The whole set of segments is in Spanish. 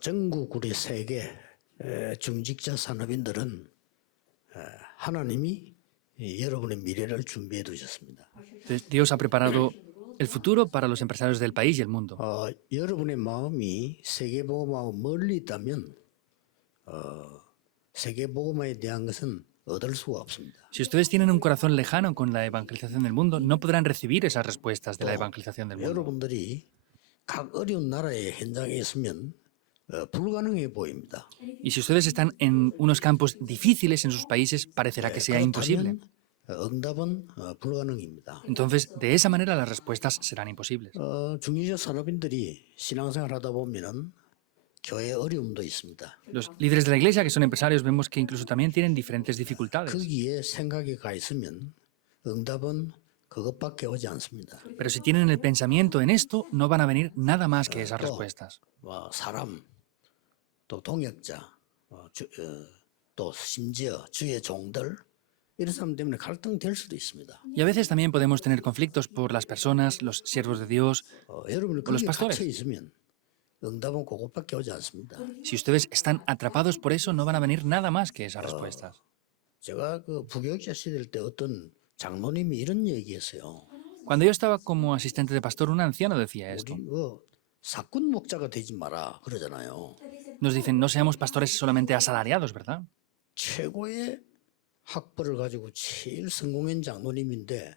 전국 우리 세계 중직자 산업인들은 하나님이 여러분의 미래를 준비해 두셨습니다. Entonces, Dios ha preparado el futuro para los empresarios del país y el mundo. 여러분의 마음이 세계복음하고 멀리 있다면 세계복음에 대한 것은 얻을 수가 없습니다. Si ustedes tienen un corazón lejano con la evangelización del mundo, no podrán recibir esas respuestas de la evangelización del mundo. 여러분들이 각 어려운 나라의 현장에 있으면 불가능해 보입니다. Y si ustedes están en unos campos difíciles en sus países, parecerá que sea imposible. 그렇다면 응답은 불가능입니다. Entonces, de esa manera las respuestas serán imposibles. 중직자 산업인들이 신앙생활 하다 보면은 교회 어려움도 있습니다. Los líderes de la iglesia, que son empresarios, vemos que incluso también tienen diferentes dificultades. 거기에 생각이 가 있으면 응답은 그것밖에 오지 않습니다. Pero si tienen el pensamiento en esto, no van a venir nada más que esas respuestas. 사람, 또 동역자, 또 심지어 주의 종들 이런 사람 때문에 갈등될 수도 있습니다. Y a veces también podemos tener conflictos por las personas, los siervos de Dios. 여러분이 los 거기에 pastores. 갇혀 있으면 응답은 그것밖에 오지 않습니다. Si ustedes están atrapados por eso, no van a venir nada más que esas respuestas. 제가 그 부교육자 시절 때 어떤 장로님이 이런 얘기했어요. Cuando yo estaba como asistente de pastor, un anciano decía esto. 우리 사꾼 목자가 되지 마라 그러잖아요. Nos dicen, no seamos pastores solamente asalariados, ¿verdad? 최고의 학벌을 가지고 제일 성공한 장로님인데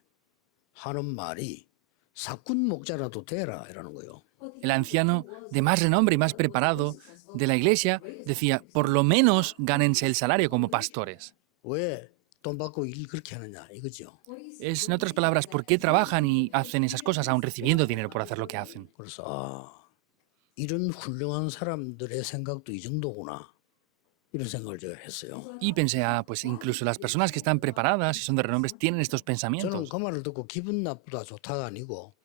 하는 말이 사꾼 목자라도 되라 이라는 거예요. El anciano de más renombre y más preparado de la iglesia decía, por lo menos gánense el salario como pastores. 왜 돈 받고 일 그렇게 하느냐 이거죠. Es, en otras palabras, ¿por qué trabajan y hacen esas cosas aún recibiendo dinero por hacer lo que hacen? 그래서 이런 훌륭한 사람들의 생각도 이 정도구나 이런 생각을 제가 했어요. Y pensé, pues incluso las personas que están preparadas y son de renombre tienen estos 저는 pensamientos. 그 말을 듣고 기분 나쁘다 좋다가 아니고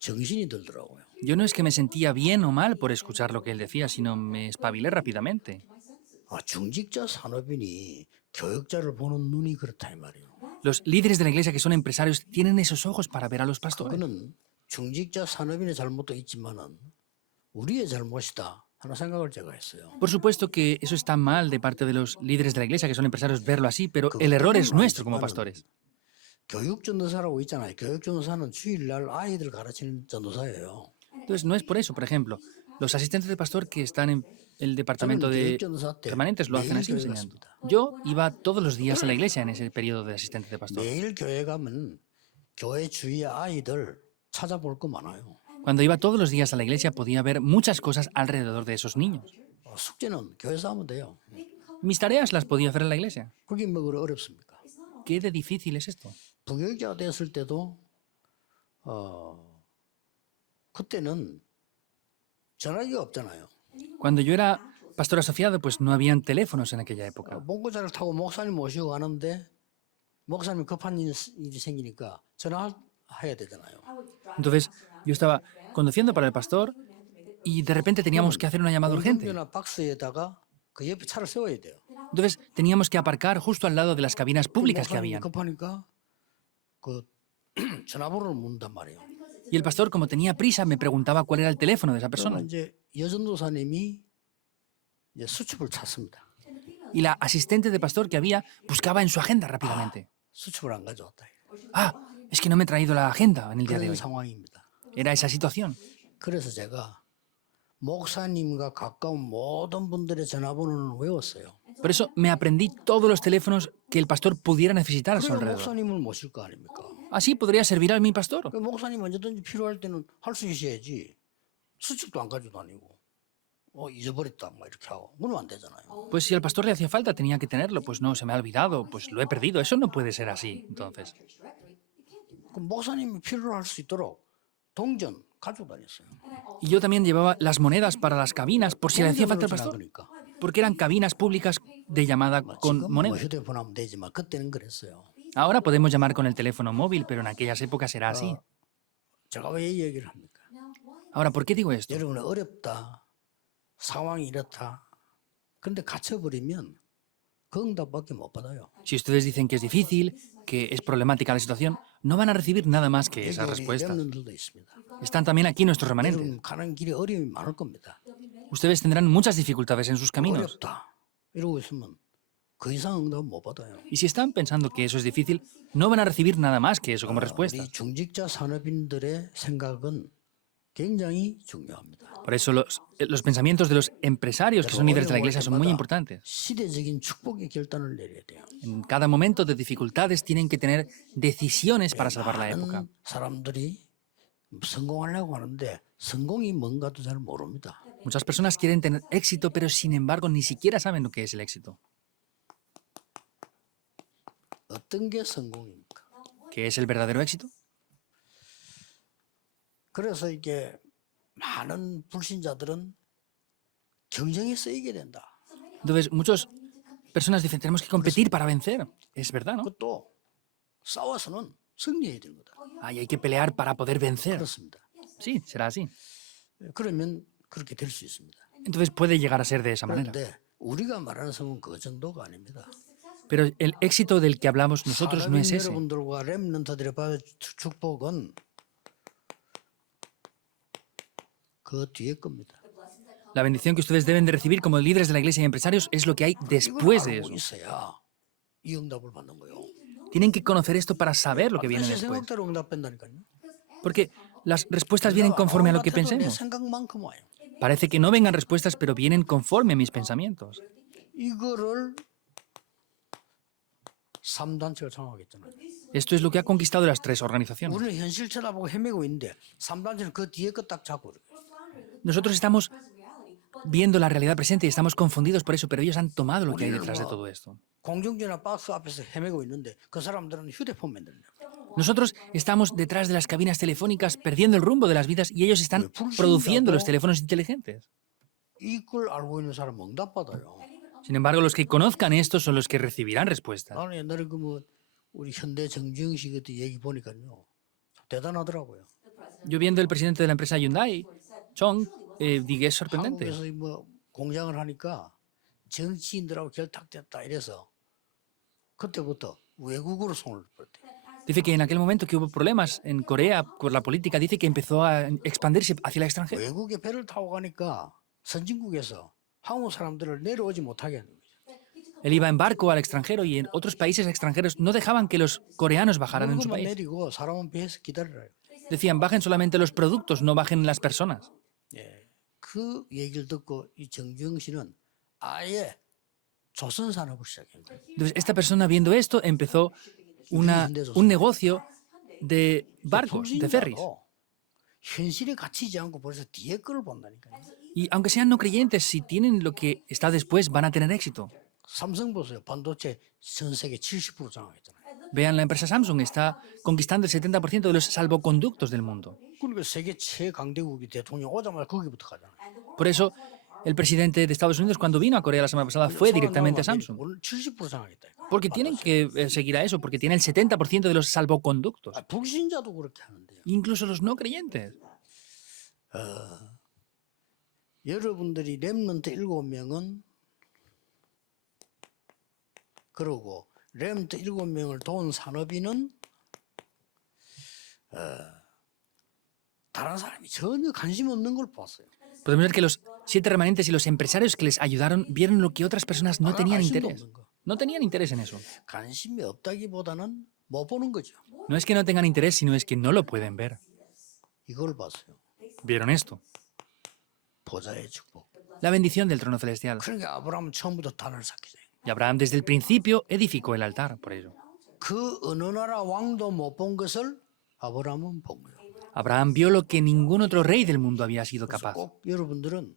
정신이 들더라고요. Yo no es que me sentía bien o mal por escuchar lo que él decía, sino me espabilé rápidamente. 중직자 산업인이 교육자를 보는 눈이 그렇다 이 말이에요. Los líderes de la iglesia que son empresarios tienen esos ojos para ver a los pastores. 그거는 중직자 산업인의 잘못도 있지만은 우리의 잘못이다 하는 생각을 제가 했어요. Por supuesto que eso está mal de parte de los líderes de la iglesia que son empresarios verlo así, pero el error es nuestro como pastores. 교육 전도사라고 있잖아요. 교육 전도사는 주일날 아이들 가르치는 전도사예요. Entonces, no es por eso. Por ejemplo, los asistentes de pastor que están en el departamento de permanentes lo hacen así enseñando. Yo iba todos los días a la iglesia en ese periodo de asistente de pastor. 매일 교회 가면 교회 주위의 아이들 찾아볼 거 많아요. Cuando iba todos los días a la iglesia podía ver muchas cosas alrededor de esos niños. 숙제는 교회에서 하면 돼요. Mis tareas las podía hacer en la iglesia. 그게 뭐 그래 어렵습니까? ¿Qué de difícil es esto? 부교육자가 됐을 때도 그때는 전화기가 없잖아요. Cuando yo era pastor asociado, pues no habían teléfonos en aquella época. 봉고차를 타고 목사님 모시고 가는데 목사님 급한 일이 생기니까 전화해야 되잖아요. Entonces, yo estaba conduciendo para el pastor y de repente teníamos que hacer una llamada urgente. 공중전화 박스에다가 그 옆에 차를 세워야 돼요. Entonces, teníamos que aparcar justo al lado de las cabinas públicas que 목사님이 habían. 급하니까 그 전화번호를 묻는단 말이에요. Y el pastor, como tenía prisa, me preguntaba cuál era el teléfono de esa persona. 그러면 이제 여전도사님이 이제 수첩을 찾습니다. Y la asistente de pastor que había buscaba en su agenda rápidamente. 수첩을 안 가져왔다. Es que no me he traído la agenda en el día de 그런 hoy. 상황입니다. Era esa situación. 그래서 제가 목사님과 가까운 모든 분들의 전화번호는 외웠어요. Por eso me aprendí todos los teléfonos que el pastor pudiera necesitar a su 그래야 alrededor. 목사님을 모실 거 아닙니까? Así podría servir a mi pastor. 그 목사님 언제든지 필요할 때는 할 수 있어야지. 수첩도 안 가지고 다니고 잊어버렸다 막 이렇게 하고 그러면 안 되잖아요. Pues si al pastor le hacía falta, tenía que tenerlo. Pues no, se me ha olvidado, pues lo he perdido. Eso no puede ser así, entonces. 그 목사님이 필요로 할 수 있도록 동전 가지고 다녔어요. Y yo también llevaba las monedas para las cabinas por si le hacía falta al 전화 pastor. 그러니까. Porque eran cabinas públicas de llamada con 지금 뭐 monedas. 휴대폰 하면 되지만 그때는 그랬어요. Ahora podemos llamar con el teléfono móvil, pero en aquellas épocas era así. 제가 왜 이 얘기를 합니까? Ahora, ¿por qué digo esto? 여러분 어렵다. 상황이 이렇다. 그런데 갇혀버리면 그 응답밖에 못 받아요. Si ustedes dicen que es difícil, que es problemática la situación, no van a recibir nada más que esas 여기 우리 respuestas. 렘넌트들도 있습니다. Están también aquí nuestros remanentes. 여러분 가는 길에 어려움이 많을 겁니다. ustedes tendrán muchas dificultades en sus caminos. 어렵다. 이러고 있으면 그 이상 응답 못 받아요. Y si están pensando que eso es difícil, no van a recibir nada más que eso como respuesta. 우리 중직자 산업인들의 생각은 굉장히 중요합니다. Por eso los pensamientos de los empresarios que son líderes de la iglesia son muy importantes. 시대적인 축복의 결단을 내려야 돼요. En cada momento de dificultades tienen que tener decisiones para salvar la época. 많은 사람들이 성공하려고 하는데 성공이 뭔가도 잘 모릅니다. Muchas personas quieren tener éxito, pero sin embargo ni siquiera saben lo que es el éxito. 어떤 게 성공입니까? ¿Qué es el verdadero éxito? 그래서 이게 많은 불신자들은 경쟁에 쓰이게 된다. Entonces, muchas personas dicen, tenemos que competir para vencer. Es verdad, ¿no? 그것도 싸워서는 승리해야 되는 거다. Ay, hay que pelear para poder vencer. 그렇습니다. Sí, será así. 그러면 그렇게 될 수 있습니다. Entonces puede llegar a ser de esa manera. 그런데 우리가 말하는 성공은 그 정도가 아닙니다. Pero el éxito del que hablamos nosotros no es 사람인 ese. 여러분들과 렘넌트들의 받은 축복은 그 뒤에 겁니다. La bendición que ustedes deben de recibir como líderes de la iglesia y empresarios es lo que hay después de 이걸 알고 eso. 있어야 이 응답을 받는 거예요. Tienen que conocer esto para saber lo que viene 제 después. 생각대로 응답된다니까요. Porque las respuestas vienen conforme a lo que 내 pensemos. 생각만큼 와요. Parece que no vengan respuestas, pero vienen conforme a mis pensamientos. 이거를 3단체가 장악했잖아요. Esto es lo que ha conquistado las tres organizaciones. 우리는 현실 쳐다보고 헤매고 있는데 3단체는 그 뒤에 거 딱 잡고 그래요. Nosotros estamos viendo la realidad presente y estamos confundidos por eso, pero ellos han tomado lo que hay detrás de todo esto. 공중전화 박스 앞에서 헤매고 있는데 그 사람들은 휴대폰 만들어요. Nosotros estamos detrás de las cabinas telefónicas perdiendo el rumbo de las vidas y ellos están produciendo los teléfonos inteligentes. 이걸 알고 있는 사람 응답 받아요. Sin embargo, los que conozcan esto son los que recibirán respuestas. 나는 옛날에 우리 현대 정주영씨 그때 얘기 보니까요 대단하더라고요. Yo viendo el presidente de la empresa Hyundai, Chong, dije es sorprendente. 한국에서 공장을 하니까 정치인들하고 결탁됐다 이래서 그때부터 외국으로 손을 뻗대. Dice que en aquel momento que hubo problemas en Corea por la política, dice que empezó a expandirse hacia el extranjero. 외국에 배를 타고 가니까 선진국에서 한국 사람들을 내려오지 못하게 하는 거죠. Él iba en barco al extranjero y en otros países extranjeros no dejaban que los coreanos bajaran en su 물건만 país. 내리고 사람은 배에서 기다리라요. Decían, bajen solamente los productos, no bajen las personas. 예, 그 얘기를 듣고 이 정주영 씨는 아예 조선 산업을 시작한 거예요. Entonces, esta persona viendo esto empezó un negocio de barcos, de ferries. 현실에 갇히지 않고 벌써 뒤에 거를 본다니까요. Y aunque sean no creyentes, si tienen lo que está después, van a tener éxito. 삼성 보세요. 반도체 전 세계 70% 장악했잖아요. Vean, la empresa Samsung está conquistando el 70% de los salvoconductos del mundo. 그러니까 세계 최강대국이 대통령 오자마자 거기부터 가잖아요. Por eso, el presidente de Estados Unidos, cuando vino a Corea la semana pasada, fue directamente a Samsung. 오늘 70% 장악했다. Porque tienen que seguir a eso, porque tiene el 70% de los salvoconductos. 불신자도 그렇게 하는데요. Incluso los no creyentes. 여러분들이 렘넌트 7명은 그러고 렘넌트 7명을 도운 산업인은 다른 사람이 전혀 관심 없는 걸 봤어요. Podemos ver que los 7 remanentes y los empresarios que les ayudaron vieron lo que otras personas no tenían interés. No tenían interés en eso. 관심이 없다기보다는 못 보는 거죠. No es que no tengan interés, sino es que no lo pueden ver. 이걸 봤어요. Vieron esto. 보좌의 축복. La bendición del trono celestial. 그러니까 아브라함은 처음부터 단을 쌓기죠. Y Abraham desde el principio edificó el altar por ello. 그 어느 나라 왕도 못 본 것을 아브라함은 본 거예요. Abraham vio lo que ningún otro rey del mundo había sido 그래서 capaz. 꼭 여러분들은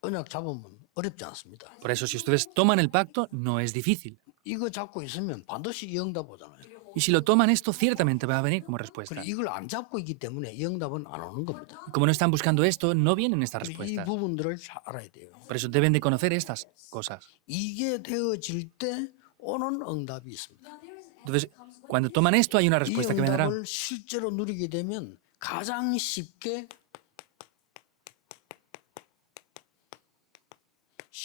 언약 잡으면 어렵지 않습니다. Por eso, si ustedes toman el pacto, no es difícil. 이거 잡고 있으면 반드시 이 응답 오잖아요. Y si lo toman esto, ciertamente va a venir como respuesta. 그리고 이걸 안 잡고 있기 때문에 이 응답은 안 오는 겁니다. Y como no están buscando esto, no vienen estas 이 respuestas. 부분들을 잘 알아야 돼요. Por eso deben de conocer estas cosas. 이게 되어질 때 오는 응답이 있습니다. Entonces, cuando toman esto, hay una 이 respuesta que vendrá. 응답을 실제로 누리게 되면 가장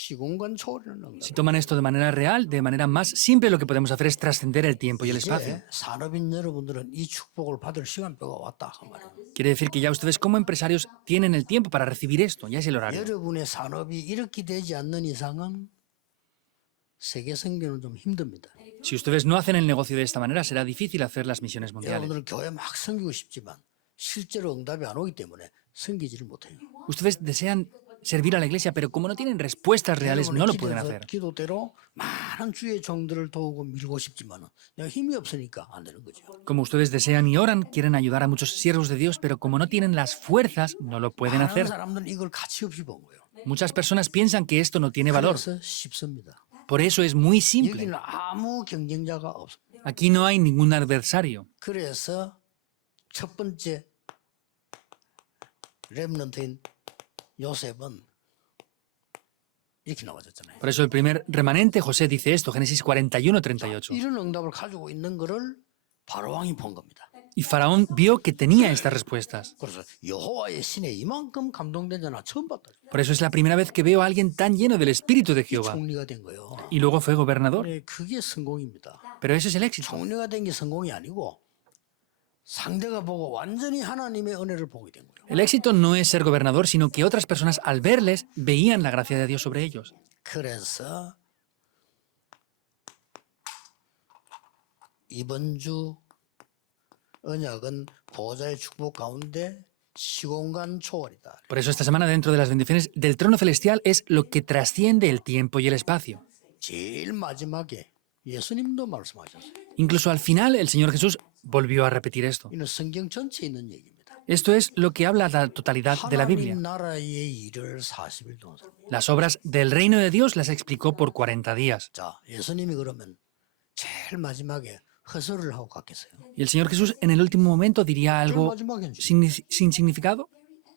시공간 초월이라는 응답. Si toman esto de manera real, de manera más simple, lo que podemos hacer es trascender el tiempo y el espacio. 이제 산업인 여러분들은 이 축복을 받을 시간표가 왔다 그 말이에요. Quiere decir que ya ustedes como empresarios tienen el tiempo para recibir esto, ya es el horario. 여러분의 산업이 이렇게 되지 않는 이상은 세계 선교는 좀 힘듭니다. Si ustedes no hacen el negocio de esta manera, será difícil hacer las misiones mundiales. 여러분들은 교회 막 섬기고 싶지만 실제로 응답이 안 오기 때문에 섬기지를 못해요. Ustedes desean servir a la iglesia, pero como no tienen respuestas reales, no lo pueden 여러분의 hacer. 기도대로 많은 주의 종들을 도우고 밀고 싶지만 내가 힘이 없으니까 안 되는 거죠. Como ustedes desean y oran, quieren ayudar a muchos siervos de Dios, pero como no tienen las fuerzas, no lo pueden 많은 hacer. 사람들은 이걸 가치 없이 본 거예요. Muchas personas piensan que esto no tiene valor. 그래서 쉽습니다. Por eso es muy simple. 여기는 아무 경쟁자가 없습니다. Aquí no hay ningún adversario. 그래서 첫 번째 렘넌트인 요셉은 이렇게 나와졌잖아요. Por eso el primer remanente, José, dice esto, Génesis 41, 38. 이런 응답을 가지고 있는 거를 바로왕이 본 겁니다. Y Faraón vio que tenía estas respuestas. 그래서 여호와의 신에 이만큼 감동된 자나 처음 봤다. Por eso es la primera vez que veo a alguien tan lleno del Espíritu de Jehová. 총리가 된 거예요. Y luego fue gobernador. 그래, 그게 성공입니다. Pero eso es el éxito. 총리가 된 게 성공이 아니고 상대가 보고 완전히 하나님의 은혜를 보게 된 거예요. El éxito no es ser gobernador, sino que otras personas al verles veían la gracia de Dios sobre ellos. 그래서 이번 주 언약은 보호자의 축복 가운데 시공간 초월이다. Por eso esta semana dentro de las bendiciones del trono celestial es lo que trasciende el tiempo y el espacio. 제일 마지막에 예수님도 말씀하셨어요. Incluso al final el Señor Jesús volvió a repetir esto. 이는 성경 전체에 있는 얘기입니다. Esto es lo que habla la totalidad de la Biblia. 하나님 나라의 일을 40일 동안. Las obras del reino de Dios las explicó por 40 días. 자, 예수님이 그러면 제일 마지막에 허설을 하고 갔겠어요. Y el Señor Jesús en el último momento diría 제일 algo 마지막에 sin significado.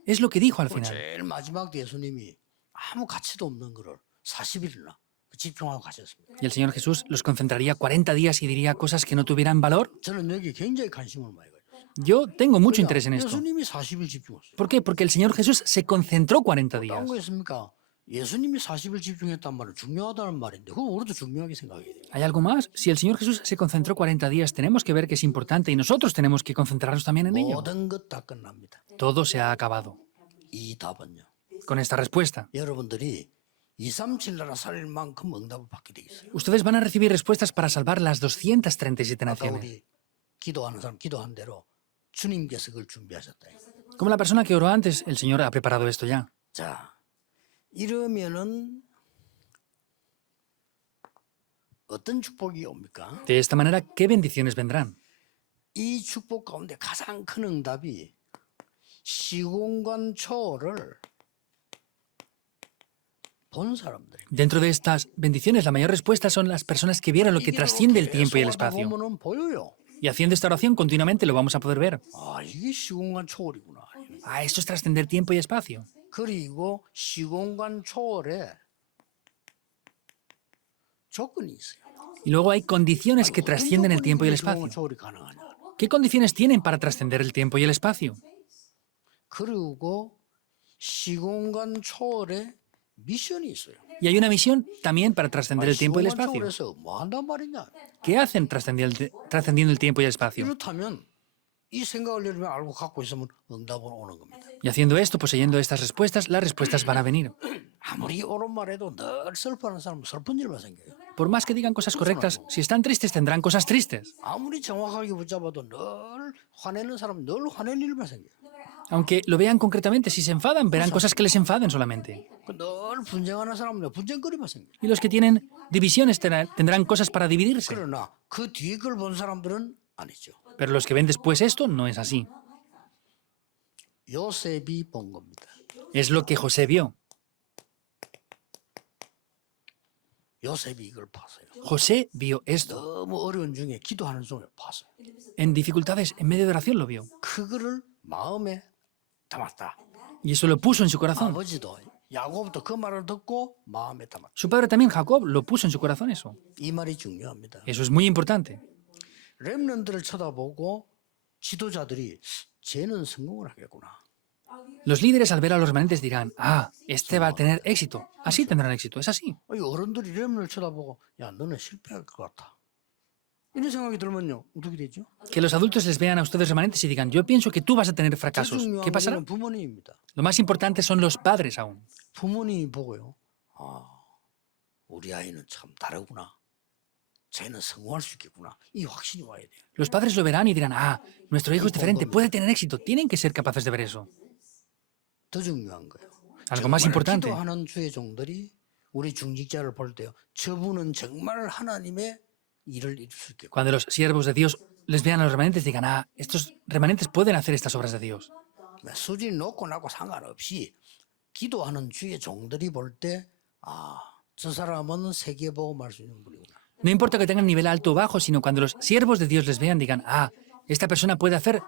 Es lo que dijo al final. 제일 마지막 때 예수님이 아무 가치도 없는 거를 40일이나 집중하고 가셨습니다. Y el Señor Jesús los concentraría 40 días y diría cosas que no tuvieran valor. 저는 여기 굉장히 관심을 많이 가져요. Yo tengo mucho interés en esto. 예수님이 40일 집중했어요. ¿Por qué? Porque el Señor Jesús se concentró 40 어떤 días. 거였습니까? 예수님이 40일 집중했단 말은 중요하다는 말인데 그건 우리도 중요하게 생각해야 돼요. ¿Hay algo más? Si el Señor Jesús se concentró 40 días, tenemos que ver que es importante y nosotros tenemos que concentrarnos también en ello. 모든 것 다 끝납니다. Todo se ha acabado. 이 답은요. Con esta respuesta, 여러분들이 237 나라 살릴 만큼 응답을 받게 돼 있어요. ustedes van a recibir respuestas para salvar las 237 아까 naciones. 우리 기도하는 사람 기도한 대로 주님께서 그걸 준비하셨다. Como la persona que oró antes, el Señor ha preparado esto ya. 자, 이러면은 어떤 축복이 옵니까? De esta manera, ¿qué bendiciones vendrán? 이 축복 가운데 가장 큰 응답이 시공간 초월을 본 사람들이. Dentro de estas bendiciones, la mayor respuesta son las personas que vieron lo que trasciende el tiempo y el espacio. 보면은 보여요. Y haciendo esta oración continuamente lo vamos a poder ver. 아, 이게 시공간 초월이구나. Ah, esto es trascender tiempo y espacio. 그리고 시공간 초월에 조건이 있어요. Y luego hay condiciones que trascienden el tiempo y el espacio. 시공간 초월이 가능하냐? ¿Qué condiciones tienen para trascender el tiempo y el espacio? 그리고 시공간 초월에 미션이 있어요. Y hay una misión también para trascender el tiempo y el 시공간 espacio. 초월에서 뭐 한단 말이냐? ¿Qué hacen trascendiendo el tiempo y el espacio? 이렇다면 이 생각을 여러분이 알고 갖고 있으면 응답은 오는 겁니다. Y haciendo esto, poseyendo estas respuestas, las respuestas van a venir. 아무리 옳은 말해도 늘 슬퍼하는 사람은 슬픈 일만 생겨요. Por más que digan cosas correctas, si están tristes tendrán cosas tristes. 아무리 정확하게 붙잡아도 늘 화내는 사람은 늘 화내는 일만 생겨요. Aunque lo vean concretamente, si se enfadan, verán cosas que les enfaden solamente. 늘 분쟁하는 사람은 분쟁거리만 생겨요. Y los que tienen divisiones tendrán cosas para dividirse. 그러나 그 뒤에 걸 본 사람들은 아니죠. Pero los que ven después esto no es así. 요셉이 본 겁니다. Es lo que José vio. 요셉이 이걸 봤어요. José vio esto. 너무 어려운 중에 기도하는 중에 봤어요. En dificultades, en medio de oración lo vio. 그거를 마음에 담았다. Y eso lo puso en su corazón. 아버지도 야곱도 그 말을 듣고 마음에 담았다. Su padre también, Jacob, lo puso en su corazón eso. 이 말이 중요합니다. Eso es muy importante. 렘넌트를 쳐다보고 지도자들이 쟤는 성공을 하겠구나. Los líderes al ver a los remanentes dirán, ah, este va a tener éxito. Así tendrán éxito, es así. 아니, 어른들이 렘을 쳐다보고 야, 너는 실패할 것 같아. 이런 생각이 들면요, 어떻게 되죠? Que los adultos les vean a ustedes remanentes y digan, yo pienso que tú vas a tener 제일 fracasos. ¿Qué 중요한 pasará? 거는 부모님입니다. Lo más importante son los padres aún. 부모님이 보고요. 아, 우리 아이는 참 다르구나. 쟤는 성공할 수 있겠구나. 이 확신이 와야 돼요. Los padres lo verán y dirán, ah, nuestro hijo es diferente, puede tener éxito. Tienen que ser capaces de ver eso. 더 중요한 거예요. Algo más importante. 기도하는 주의 종들이 우리 중직자를 볼 때요. 저분은 정말 하나님의 일을 이룰 수 있겠구나. Cuando los siervos de Dios les vean a los remanentes, digan, ah, estos remanentes pueden hacer estas obras de Dios. 수준이 높고 낮고 상관없이 기도하는 주의 종들이 볼 때, 아, 저 사람은 세계복음 할 수 있는 분이구나. No importa que tengan nivel alto o bajo, sino cuando los siervos de Dios les vean, digan, ah, esta persona puede hacer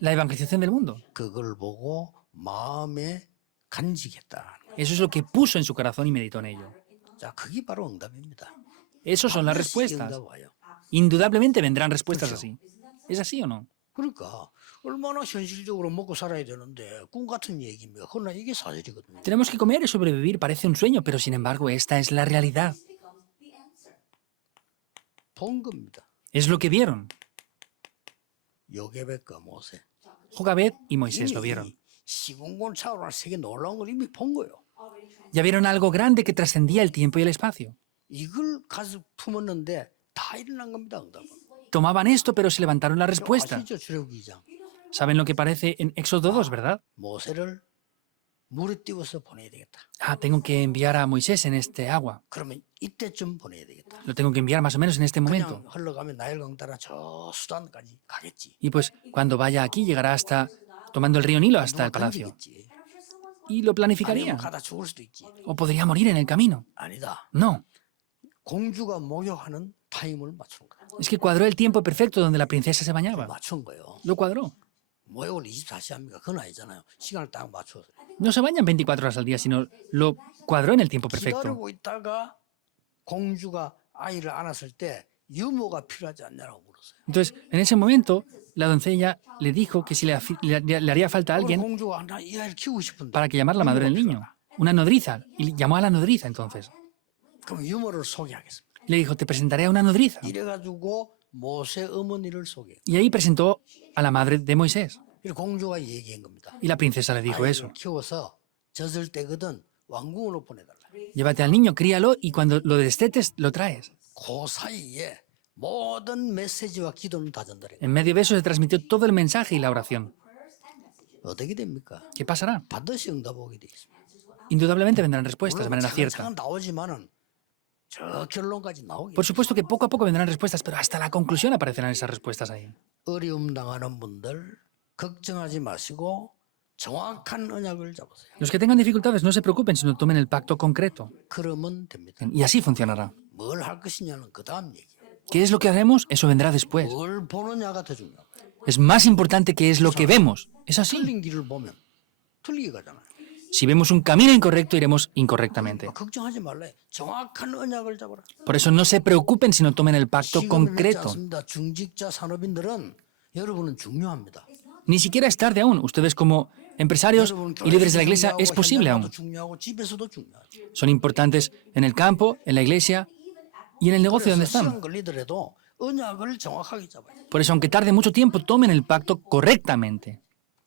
la evangelización del mundo. 그걸 보고 마음에 간직했다. Eso es lo que puso en su corazón y meditó en ello. 자, 그게 바로 응답입니다. Esas son las 반드시 respuestas. 응답 와요. Indudablemente vendrán respuestas así. ¿Es así o no? 그러니까 얼마나 현실적으로 먹고 살아야 되는데 꿈 같은 얘기입니다. 그러나 이게 사실이거든요. Tenemos que comer y sobrevivir, parece un sueño, pero sin embargo esta es la realidad. 본 겁니다. Es lo que vieron. 요게벳과 모세. Jocabed y Moisés lo vieron. 시공간 차오르는 세계 놀라운 걸 이미 본 거예요. Ya vieron algo grande que trascendía el tiempo y el espacio. 이걸 가서 품었는데 다 일어난 겁니다. 응답은. Tomaban esto, pero se levantaron la respuesta. 아시죠? 출애굽기 2장. ¿Saben lo que parece en Éxodo 2, verdad? 모세를 물에 띄워서 보내야 되겠다. Ah, tengo que enviar a Moisés en este agua. 그러면 이때쯤 보내야 되겠다. Lo tengo que enviar más o menos en este momento. 그냥 흘러가면 나일강 따라 저 수단까지 가겠지. Y pues cuando vaya aquí llegará hasta, tomando el río Nilo hasta el palacio. 던지겠지. Y lo 아니면 planificaría. 가다 죽을 수도 있지. O podría morir en el camino. 아니다. No. 공주가 목욕하는 타임을 맞춘 거야. Es que cuadró el tiempo perfecto donde la princesa se bañaba. 맞춘 거예요. Lo cuadró. 목욕을 24시 합니까? 그건 아니잖아요. 시간을 딱 맞춰서. No se bañan 24 horas al día, sino lo cuadró en el tiempo perfecto. 기다리고 있다가 공주가 아이를 안았을 때 유모가 필요하지 않냐고 물었어요. Entonces, en ese momento, la doncella le dijo que si le haría falta a 그럼 alguien 공주가 나 이 아이를 키우고 싶은데. para que llamara la madre del niño. Una nodriza. Y llamó a la nodriza entonces. 그럼 유모를 소개하겠습니다. Le dijo, te presentaré a una nodriza. 이래가지고 모세 어머니를 소개. Y ahí presentó a la madre de Moisés. 이 공주가 얘기한 겁니다. Y la princesa le dijo eso. 아이를 키워서 젖을 때거든 왕궁으로 보내달라. Llévate al niño, críalo y cuando lo destetes, lo traes. 그 사이에 모든 메시지와 기도는 다 전달해. En medio de eso se transmitió todo el mensaje y la oración. 어떻게 됩니까? ¿Qué pasará? 반드시 응답 오게 돼 있습니다. Indudablemente vendrán respuestas de manera cierta. 차근차근 나오지만은 저 결론까지 나오게. Por supuesto que poco a poco vendrán respuestas, pero hasta la conclusión aparecerán esas respuestas ahí. 어려움 당하는 분들 걱정하지 마시고 정확한 언약을 잡으세요. Los que tengan dificultades no se preocupen, sino tomen el pacto concreto. 그러면 됩니다. Y así funcionará. 뭘 할 것이냐는 그 다음 얘기예요. ¿Qué es lo que haremos? Eso vendrá después. 뭘 보느냐가 더 중요해요. Es más importante qué es lo que vemos. Es así. 틀린 길을 보면 틀리게 가잖아요. Si vemos un camino incorrecto, iremos incorrectamente. 걱정하지 말래. 정확한 언약을 잡아라. Por eso no se preocupen, sino tomen el pacto 지금 늦지 concreto. 않습니다. 중직자 산업인들은 여러분은 중요합니다. Ni siquiera es tarde aún. Ustedes como empresarios 여러분 y líderes de la iglesia 중요하고 es posible 현장도 aún. 중요하고 집에서도 중요하죠. Son importantes en el campo, en la iglesia y en el negocio donde 그래서 están. 시간 걸리더라도 언약을 정확하게 잡아야 돼요. Por eso, aunque tarde mucho tiempo, tomen el pacto correctamente.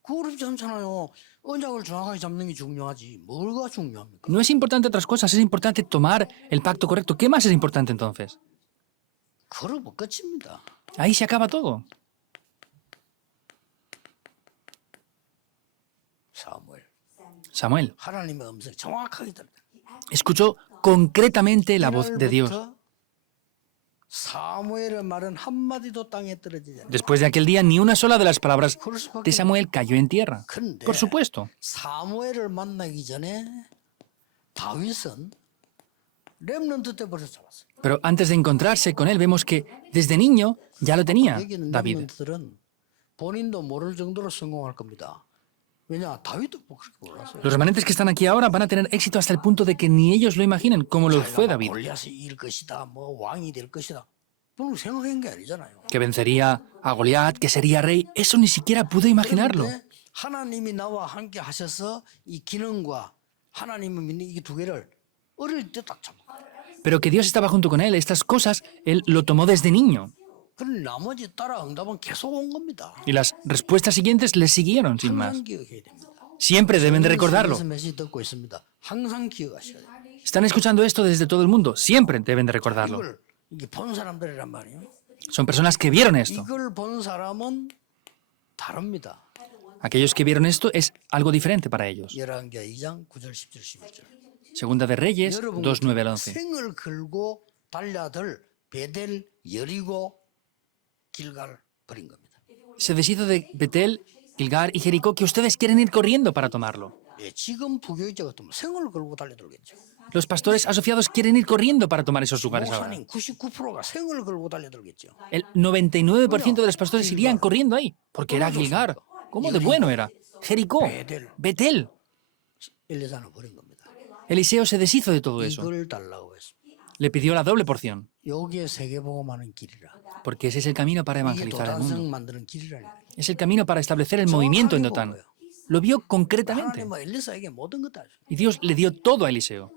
그렇지 않잖아요. 언약을 정확하게 잡는 게 중요하지. 뭐가 중요합니까? No es importante otras cosas, es importante tomar el pacto correcto. ¿Qué más es importante entonces? 그러고 끝입니다. Ahí se acaba todo. Samuel 하나님의 음성 정확하게 들었다. escuchó concretamente la voz de Dios. 사무엘의 말은 한마디도 땅에 떨어지지 않아. Después de aquel día, ni una sola de las palabras 그럴 수밖에 de Samuel cayó en tierra. 근데 Por supuesto. 사무엘을 만나기 전에 다윗은 렘넌트 때 벌써 잡았어요. Pero antes de encontrarse con él, vemos que desde niño ya lo tenía 여기는 David. 렘넌트들은 본인도 모를 정도로 성공할 겁니다. 왜냐? 다윗도 그렇게 몰랐어요. Los remanentes que están aquí ahora van a tener éxito hasta el punto de que ni ellos lo imaginen, como lo fue David, 골리앗이 이길 것이다. 뭐 왕이 될 것이다. 그런 거 생각한 게 아니잖아요. que vencería a Goliat, que sería rey. Eso ni siquiera pudo imaginarlo. 그런데 하나님이 나와 함께 하셔서 이 기능과 하나님을 믿는 이 두 개를 어릴 때 딱 잡아. Pero que Dios estaba junto con él, estas cosas, él lo tomó desde niño. 그런 나머지 따라 응답은 계속 온 겁니다. Y las respuestas siguientes le siguieron sin más. 항상 기억해야 됩니다. Siempre deben de recordarlo. 메시지 듣고 있습니다. 항상 기억하셔야 돼요. Están escuchando esto desde todo el mundo. Siempre deben de recordarlo. 이걸 이게 본 사람들이란 말이에요. Son personas que vieron esto. 이걸 본 사람은 다릅니다. Aquellos que vieron esto es algo diferente para ellos. 열왕기하 2장 9절 10절 11절. Segunda de Reyes 2, 9 al 11. 생을 걸고 달려들 베델, 여리고, 길갈 버린 겁니다. Se deshizo de Betel, Gilgar y Jericó que ustedes quieren ir corriendo para tomarlo. 예, 지금 부교육자 같으면 생을 걸고 달려들겠죠. Los pastores asociados quieren ir corriendo para tomar esos lugares ahora. 목사님 99%가 생을 걸고 달려들겠죠. El 99% de los pastores irían corriendo ahí, porque era Gilgar. ¿Cómo de bueno era? Jericó, Betel. 엘리사는 버린 겁니다. Eliseo se deshizo de todo eso. 이걸 달라고 했습니다. Le pidió la doble porción, 여기에 세계복음하는 길이라. porque ese es el camino para 이게 evangelizar al mundo. 도단성 만드는 길이라니까. Es el camino para establecer el movimiento en Dotán. Lo vio concretamente. 하나님은 엘리사에게 모든 것 다 줘. Y Dios le dio todo a Eliseo.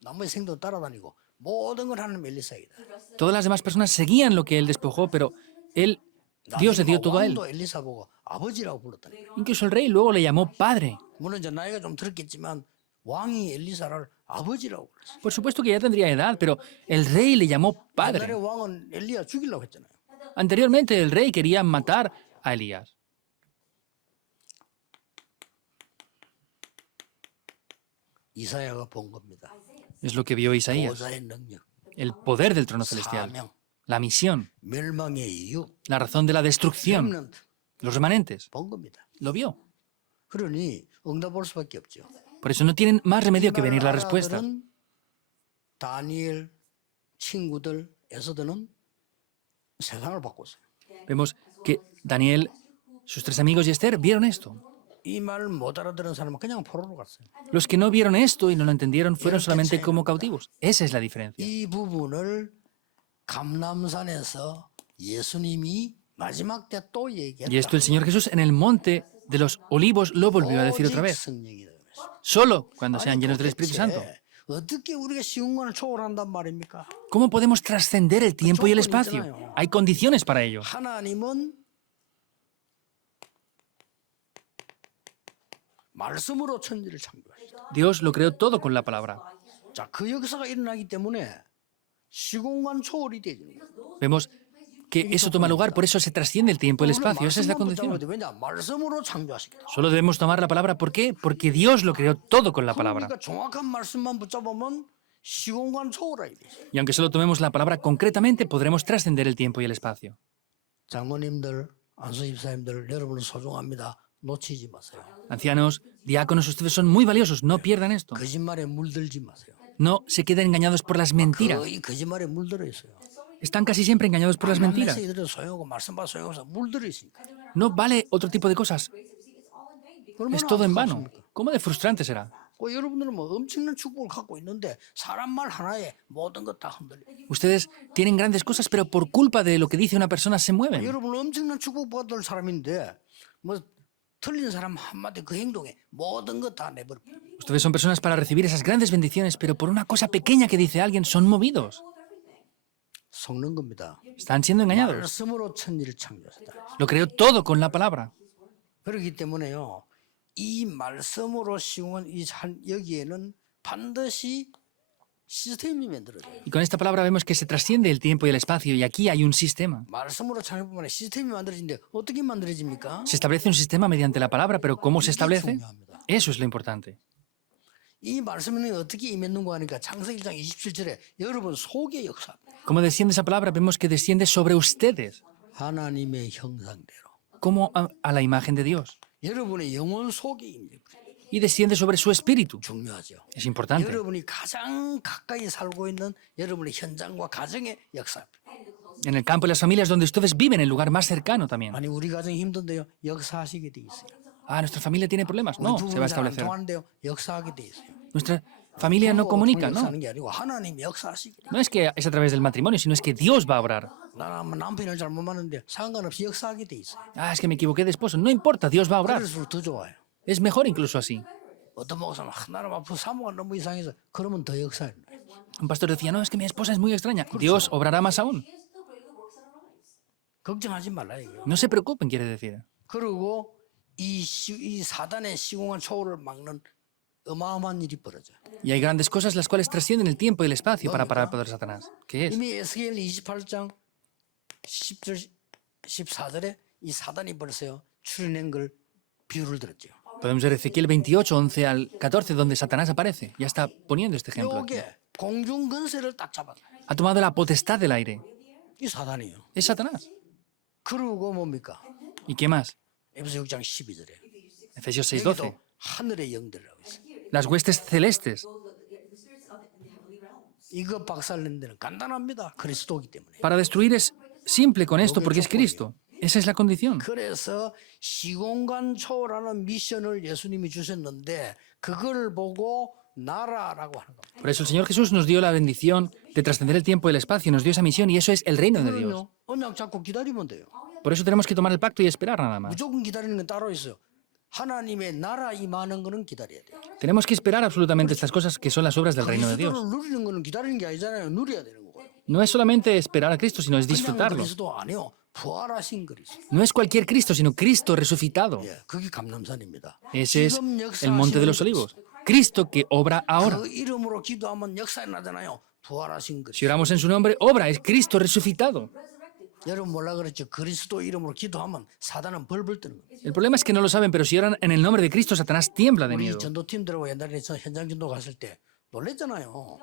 나머지 생도 따라다니고 모든 걸 하나님 엘리사에게 다. Todas las demás personas seguían lo que él despojó, pero Dios le dio todo a él. 왕도 엘리사 보고 아버지라고 불렀다니. Incluso el rey luego le llamó padre. 물론 이제 나이가 좀 들었겠지만 왕이 엘리사를 아버지라고 불렀어요. Por supuesto que ya tendría edad, pero el rey le llamó 옛날에 padre. 왕은 엘리야 죽이려고 했잖아요. Anteriormente el rey quería matar a Elías. 이사야가 본 겁니다. Es lo que vio Isaías. 보좌의 능력, El poder del trono celestial. 사명, La misión. 멸망의 이유, La razón de la destrucción. 렘넌트 Los remanentes. 본 겁니다. Lo vio. 그러니 응답할 수밖에 없죠. Por eso no tienen más remedio que 이 venir la 말을 respuesta. 알아들은 다니엘 친구들 에서드는 세상을 바꿨어요. Vemos que Daniel, sus tres amigos y Esther vieron esto. 이 말 못 알아들은 사람은 그냥 포로로 갔어요. Los que no vieron esto y no lo entendieron fueron solamente como cautivos. Esa es la diferencia. 이 부분을 감람산에서 예수님이 마지막 때 또 얘기했다. Y esto el Señor Jesús en el monte de los olivos lo volvió a decir otra 오직 vez. 성령이다 그랬어요. Solo cuando sean 아니, llenos del Espíritu Santo. 도대체 어떻게 우리가 시공간을 초월한단 말입니까? ¿Cómo podemos trascender el tiempo y el espacio? Hay condiciones para ello. 하나님은 말씀으로 천지를 창조하셨다. Dios lo creó todo con la palabra. 자, 그 역사가 일어나기 때문에 시공간 초월이 되는 거예요. Vemos que eso toma lugar, por eso se trasciende el tiempo y el espacio. Esa es la 말씀만 condición. 붙잡아야 돼. 왜냐? 말씀으로 창조하셨다. Solo debemos tomar la palabra. ¿Por qué? Porque Dios lo creó todo con la palabra. 그러니까 정확한 말씀만 붙잡으면 시공간 초월하게 돼. Y aunque solo tomemos la palabra concretamente, podremos trascender el tiempo y el espacio. 장모님들, 안수집사님들, 여러분은 소중합니다. 놓치지 마세요. Ancianos, diáconos, ustedes son muy valiosos. No pierdan esto. 거짓말에 물들지 마세요. No se queden engañados por las mentiras. 거의 거짓말에 물들어 있어요. Están casi siempre engañados por las mentiras. 메시지들은 소용없고 말씀 봐 소용없어 물들어 있으니까. No vale otro tipo de cosas. Es todo en vano. 안타깝습니까? ¿Cómo de frustrante será? 여러분들은 뭐 엄청난 축복을 갖고 있는데 사람 말 하나에 모든 것 다 흔들려. Ustedes tienen grandes cosas, pero por culpa de lo que dice una persona se mueven. 여러분은 엄청난 축복 받을 사람인데 뭐 틀린 사람 한마디 그 행동에 모든 것 다 내버려. Ustedes son personas para recibir esas grandes bendiciones, pero por una cosa pequeña que dice alguien son movidos. 속는 겁니다. Están siendo engañados. 말씀으로 천지를 창조했다. Lo creó todo con la palabra. 그렇기 때문에요. 이 말씀으로 시공한 이 여기에는 반드시 시스템이 만들어져요. Y con esta palabra vemos que se trasciende el tiempo y el espacio, y aquí hay un sistema. 말씀으로 창조뿐만 아니라 시스템이 만들어지는데 어떻게 만들어집니까? Se establece un sistema mediante la palabra, pero ¿cómo se establece? Eso es lo importante. 이 말씀은 어떻게 임했는가 하니까 창세기 1장 27절에 여러분 속의 역사. ¿Cómo desciende esa palabra? Vemos que desciende sobre ustedes, 하나님의 형상대로. como a la imagen de Dios. 여러분의 영혼 속에 임해. Y desciende sobre su espíritu. 중요하죠. Es importante. 여러분이 가장 가까이 살고 있는 여러분의 현장과 가정의 역사. En el campo y las familias donde ustedes viven, el lugar más cercano también. 아니 우리 가정이 힘든데요. 역사하시게 돼 있어요. Ah, nuestra familia tiene problemas. 우리 No, 부부는 se va a 잘안 establecer. 통하는데요. 역사하게 돼 있어요. Familia no 부부가 comunica, 통해서 no. 하는 게 아니고 하나님이 역사하시기. No es que es a través del matrimonio, sino es que Dios va a obrar. 나는 남편을 잘못 만났는데 상관없이 역사하게 돼 있어요. Ah, es que me equivoqué de esposo. No importa, Dios va a obrar. 그럴수록 더 좋아요. Es mejor incluso así. 어떤 목사는 나는 앞으로 사모가 너무 이상해서 그러면 더 역사해. Un pastor decía, no, es que mi esposa es muy extraña. Dios obrará más aún. 걱정하지 말라 이거. No se preocupen, quiere decir. 그리고 이 사단의 시공한 초월을 막는 어마어마한 일이 벌어져. Y hay grandes cosas las cuales trascienden el tiempo y el espacio para parar el poder de Satanás. ¿Qué es? 이미 에스겔 28장 10절 14절에 이 사단이 벌써요 출현한 걸 비유를 들었죠. Podemos ver Ezequiel 28, 11 al 14, donde Satanás aparece. Ya está poniendo este ejemplo aquí. 요게 공중 권세를 딱 잡아. Ha tomado la potestad del aire. 이 사단이에요. Es Satanás. 그리고 뭡니까? ¿Y qué más? 에베소 6장 12절에 Efesios 6, 여기도 12. 하늘의 영들이라고 있어요. Las huestes celestes. 이거 박살낸 데는 간단합니다. 그리스도이기 때문에. Para destruir es simple con esto porque es Cristo. Esa es la condición. 그래서 시공간 초월하는 미션을 예수님이 주셨는데 그걸 보고 나라라고 하는 겁니다. Por eso el Señor Jesús nos dio la bendición de trascender el tiempo y el espacio, nos dio esa misión y eso es el reino de Dios. 그럼요. 언약 잡고 기다리면 돼요. Por eso tenemos que tomar el pacto y esperar nada más. 무조건 기다리는 건 따로 있어요. 하나님의 나라 임하는 거는 기다려야 돼요. Tenemos que esperar absolutamente estas cosas que son las obras del reino de Dios. 그리스도를 누리는 거는 기다리는 게 아니잖아요. 누려야 되는 거고요. No es solamente esperar a Cristo, sino es 그냥 disfrutarlo. 그리스도 아니요. 부활하신 그리스도. No es cualquier Cristo, sino Cristo resucitado. 예, 그게 감람산입니다. Ese es 지금 el monte de los 역사하시는 olivos. Cristo que obra ahora. 그 이름으로 기도하면 역사 나잖아요. 부활하신 Si 그리스도. oramos en su nombre, obra, es Cristo resucitado. 여러분 몰라 그랬죠. 그리스도 이름으로 기도하면 사단은 벌벌 뜨는 겁니다. El problema es que no lo saben, pero si oran en el nombre de Cristo, Satanás tiembla de 우리 miedo. 전도팀들하고 옛날에 저 현장 전도 갔을 때 놀랬잖아요.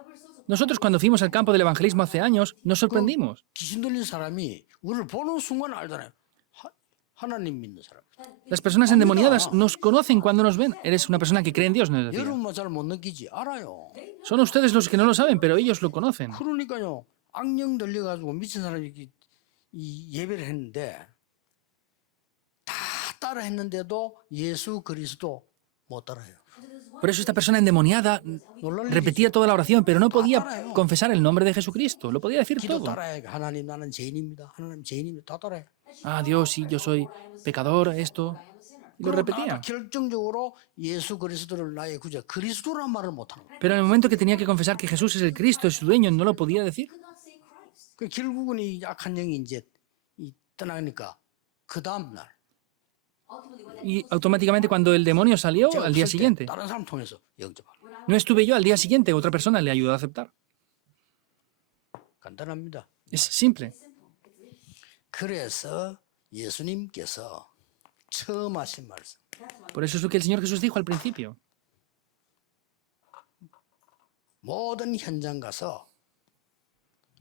Nosotros cuando fuimos al campo del evangelismo hace años, nos sorprendimos. 귀신 들린 사람이 우리를 보는 순간 알잖아요. 하나님 믿는 사람. Las personas endemoniadas nos conocen cuando nos ven. Eres una persona que cree en Dios, nos decía. 여러분만 잘 못 느끼지 알아요. Son ustedes los que no lo saben, pero ellos lo conocen. 그러니까요. 악령 들려가지고 미친 사람이 이 예배를 했는데 다 따라 했는데도 예수 그리스도 못 따라해요. Por eso esta persona endemoniada repetía toda la oración, pero no podía confesar el nombre de Jesucristo. Lo podía decir 기도 todo. 따라해. 하나님 나는 죄인입니다. 하나님 죄인입니다. 다 따라해. Ah, Dios, sí, yo soy pecador, esto. Y lo 그럼 repetía. 나는 결정적으로 예수 그리스도를 나의 구주 그리스도란 말을 못하는 거예요. Pero en el momento que tenía que confesar que Jesús es el Cristo, es su dueño, no lo podía decir. 그 결국은 이 약한 영이 이제 이 떠나니까 그 다음 날 Y automáticamente cuando el demonio salió, 제가 al día 없을 때 siguiente, 다른 사람 통해서 영접하고 no estuve yo, al día siguiente otra persona le ayudó a aceptar. 간단합니다. Es simple. 그래서 예수님께서 처음 하신 말씀. Por eso es lo que el Señor Jesús dijo al principio. 모든 현장 가서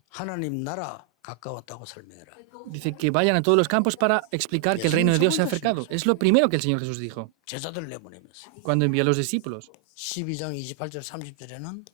하나님 나라 가까웠다고 설명해라. Dice que vayan a todos los campos para explicar que el reino de Dios se ha acercado. Es lo primero que el Señor Jesús dijo 제자들 내보내면서 cuando envió a los discípulos. 12장 28절 30절에는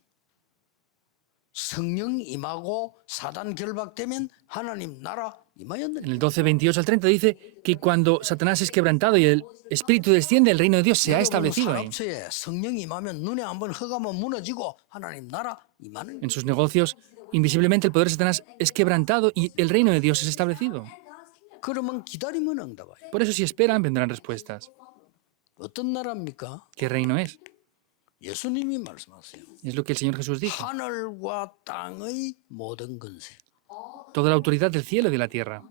성령 임하고 사단 결박되면 하나님 나라 임하였느니라. En el 12, 28 al 30 dice que cuando Satanás es quebrantado y el Espíritu desciende, el reino de Dios se ha establecido ahí. 산업체에 성령 임하면 눈에 한번 허가면 무너지고 하나님 나라 임하는. En sus negocios, invisiblemente el poder de Satanás es quebrantado y el reino de Dios es establecido. 그러면 기다리면 응답해요. Por eso si esperan, vendrán respuestas. 어떤 나라입니까? ¿Qué reino es? 예수님이 말씀하세요. Es lo que el Señor Jesús dijo. 하늘과 땅의 모든 권세. Toda la autoridad del cielo y de la tierra.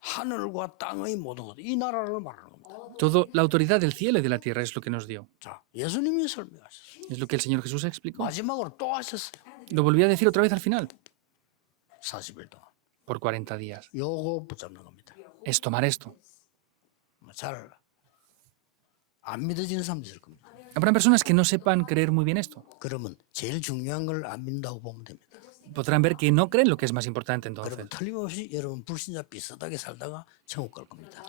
하늘과 땅의 모든 것. 이 나라를 말하는 겁니다. Toda la autoridad del cielo y de la tierra es lo que nos dio. 자, 예수님이 설명하셨어요. Es lo que el Señor Jesús explicó. 마지막으로 또 하셨어요. Lo volví a decir otra vez al final. 40일 동안. Por 40 días. 요거 붙잡는 겁니다. Es tomar esto. 잘 안 믿어지는 사람도 있을 겁니다. Habrán personas que no sepan creer muy bien esto. 그러면 제일 중요한 걸 안 믿는다고 보면 됩니다. Podrán ver que no creen lo que es más importante 그러면 entonces. 틀림없이 여러분 불신자 비슷하게 살다가 천국 갈 겁니다.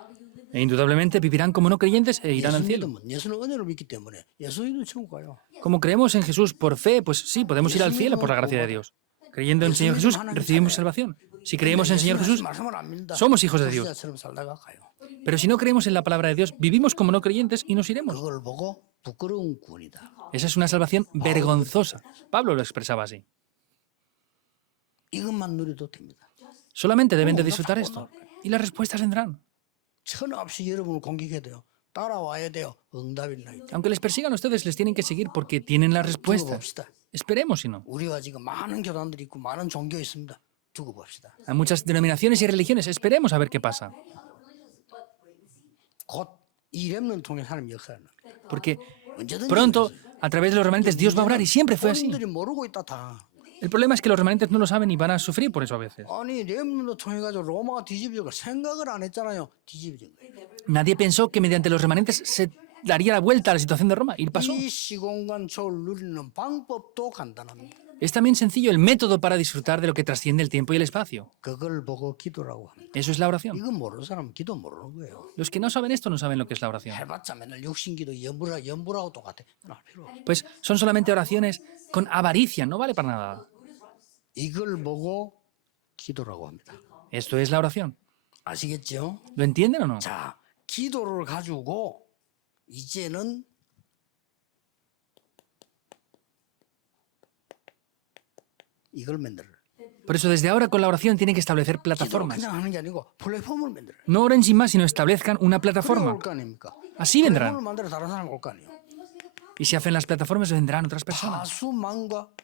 E indudablemente vivirán como no creyentes e irán al 예수 cielo. 믿으면 예수는 은혜를 믿기 때문에 예수 믿으면 천국 가요. Como creemos en Jesús por fe, pues sí, podemos ir al cielo por la gracia de Dios. Creyendo en el Señor Jesús, recibimos salvación. Si creemos en el Señor Jesús, 말씀을 안 믿는다. somos hijos de Dios. 불신자처럼 살다가 가요. Pero si no creemos en la palabra de Dios, vivimos como no creyentes y nos iremos. 그걸 보고 부끄러운 구원이다. Esa es una salvación vergonzosa. Pablo lo expresaba así. 이것만 누려도 됩니다. Solamente deben de disfrutar esto. Y las respuestas vendrán. 천없이 여러분을 공격해도 돼요. 따라와야 돼요. 응답이 나기 때문에. Aunque les persigan a ustedes, les tienen que seguir porque tienen las 두고 respuestas. 봅시다. Esperemos si no. 우리가 지금 많은 교단들이 있고 많은 종교 있습니다. 두고 봅시다. Hay muchas denominaciones y religiones. Esperemos a ver qué pasa. 곧 이 렘넌트 통해 하나님 역사는 Porque 언제든지 pronto, 그랬어요. a través de los remanentes, Dios va a obrar y siempre fue así. 본인들이 모르고 있다 다. El problema es que los remanentes no lo saben y van a sufrir por eso a veces. 아니 렘넌트 통해 가지고 로마가 뒤집어질 걸 생각을 안 했잖아요. 뒤집어진 거예요. Nadie pensó que mediante los remanentes se daría la vuelta a la situación de Roma. Y pasó. 이 시공간 초를 누리는 방법도 간단합니다. Es también sencillo el método para disfrutar de lo que trasciende el tiempo y el espacio. 그걸 보고 기도라고 합니다. Eso es la oración. 이거 모르는 사람은 기도 모르는 거예요. Los que no saben esto no saben lo que es la oración. 해봤자 맨날 육신기도 연부라고 똑같아. 그건 할 필요 없어. Pues son solamente oraciones con avaricia, no vale para nada. 이걸 보고 기도라고 합니다. Esto es la oración. 아시겠죠? ¿Lo entienden o no? 자, 기도를 가지고 이제는 이걸 만들어. Por eso desde ahora con la oración tienen que establecer 기도를 plataformas. 그냥 하는 게 아니고 플랫폼을 만들어. No oren sin más, sino establezcan una 그래 plataforma. 올거 아닙니까? Así vendrán. 플랫폼을 만들어 다른 사람 올거 아니에요. Y si hacen las plataformas, vendrán otras personas.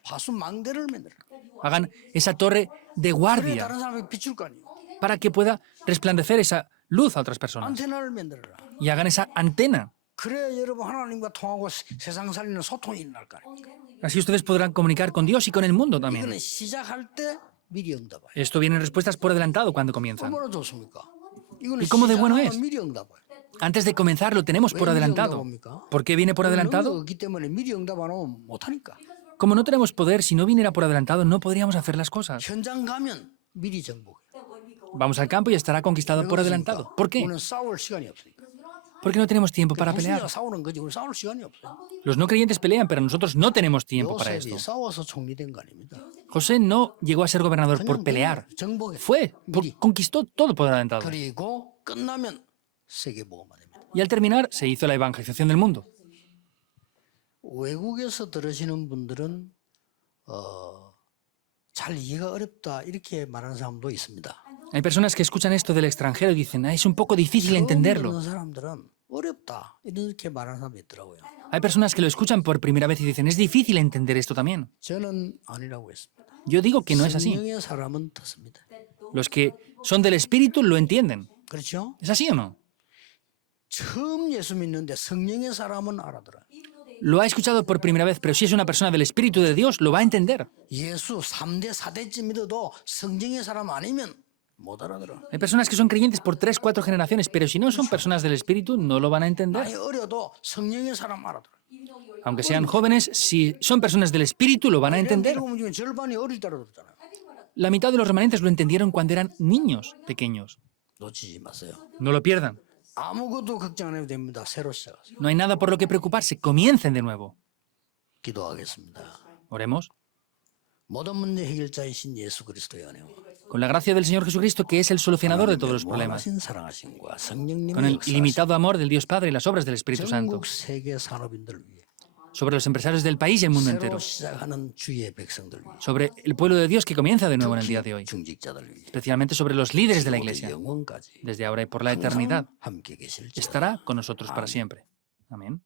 파수망대를 만들어. Hagan esa torre de 그래 guardia 다른 사람에게 비출 거 아니에요. para que pueda resplandecer esa luz a otras personas. 안테나를 만들어라. Y hagan esa antena. 그래야 여러분 하나님과 통하고 세상 살리는 소통이 일어날 거 아니에요. Así ustedes podrán comunicar con Dios y con el mundo también. 이거는 시작할 때 미리 응답해요. Esto viene en respuestas por adelantado cuando comienzan. 얼마나 좋습니까? 이거는 ¿Y cómo de bueno es? 시작하면 미리 응답해요. Antes de comenzar lo tenemos por 왜 미리 adelantado. 응답합니까? ¿Por qué viene por adelantado? 없기 때문에 미리 응답 안 하면 못하니까. Como no tenemos poder, si no viniera por adelantado no podríamos hacer las cosas. 현장 가면 미리 정복해. Vamos al campo y estará conquistado por adelantado. ¿Por qué? 우리는 싸울 시간이 없으니까. Porque no tenemos tiempo para 무슨이가 pelear. 싸우는 거지. 우리 싸울 시간이 없어요. Los no creyentes pelean, pero nosotros no tenemos tiempo para 요셉이 esto. 싸워서 총리된 거 아닙니다. José no llegó a ser gobernador por pelear. 정복해. Conquistó todo por adelantado. 그리고 끝나면 세계 보고만 됩니다. Y al terminar se hizo la evangelización del mundo. 외국에서 들으시는 분들은 잘 이해가 어렵다 이렇게 말하는 사람도 있습니다. Hay personas que escuchan esto del extranjero y dicen, es un poco difícil 처음 entenderlo. 듣는 사람들은 어렵다 이렇게 말하는 사람도 있더라고요. Hay personas que lo escuchan por primera vez y dicen, es difícil entender esto también. 저는 아니라고 했습니다. Yo digo que no es así. 성령의 사람은 듣습니다. Los que son del Espíritu lo entienden. 그렇죠? ¿Es así o no? 처음 예수 믿는데 성령의 사람은 알아들어요. Lo ha escuchado por primera vez, pero si es una persona del Espíritu de Dios, lo va a entender. 예수 3대 4대쯤 믿어도 성령의 사람 아니면 못 알아들어. Hay personas que son creyentes por 3, 4 generaciones, pero si no son personas del Espíritu, no lo van a entender. 나이 어려도 성령의 사람 알아들어. Aunque sean jóvenes, si son personas del Espíritu, lo van a entender. 보면 지금 절반이 어릴 때 알아들었잖아요. La mitad de los remanentes lo entendieron cuando eran niños pequeños. 놓치지 마세요. No lo pierdan. 아무것도 걱정 안 해도 됩니다. 새로 시작하세요. No hay nada por lo que preocuparse. Comiencen de nuevo. 기도하겠습니다. Oremos. 모든 문제 해결자이신 예수 그리스도의 은혜와 Con la gracia del Señor Jesucristo, que es el solucionador de todos los problemas. 무한하신 사랑하심과 Con 성령님의 el 역사하심 ilimitado amor del Dios Padre y las obras del Espíritu Santo. 전국 세계 산업인들을 위해 Sobre los empresarios del país y el mundo 새로 entero. 시작하는 주의 백성들 위해 Sobre el pueblo de Dios que comienza de nuevo en el día de hoy. 중직자들 위해 Especialmente sobre los líderes de la 모두 Iglesia. 영원까지 Desde ahora y por la 항상 eternidad. 함께 계실지어다. Estará con nosotros para siempre. Amén.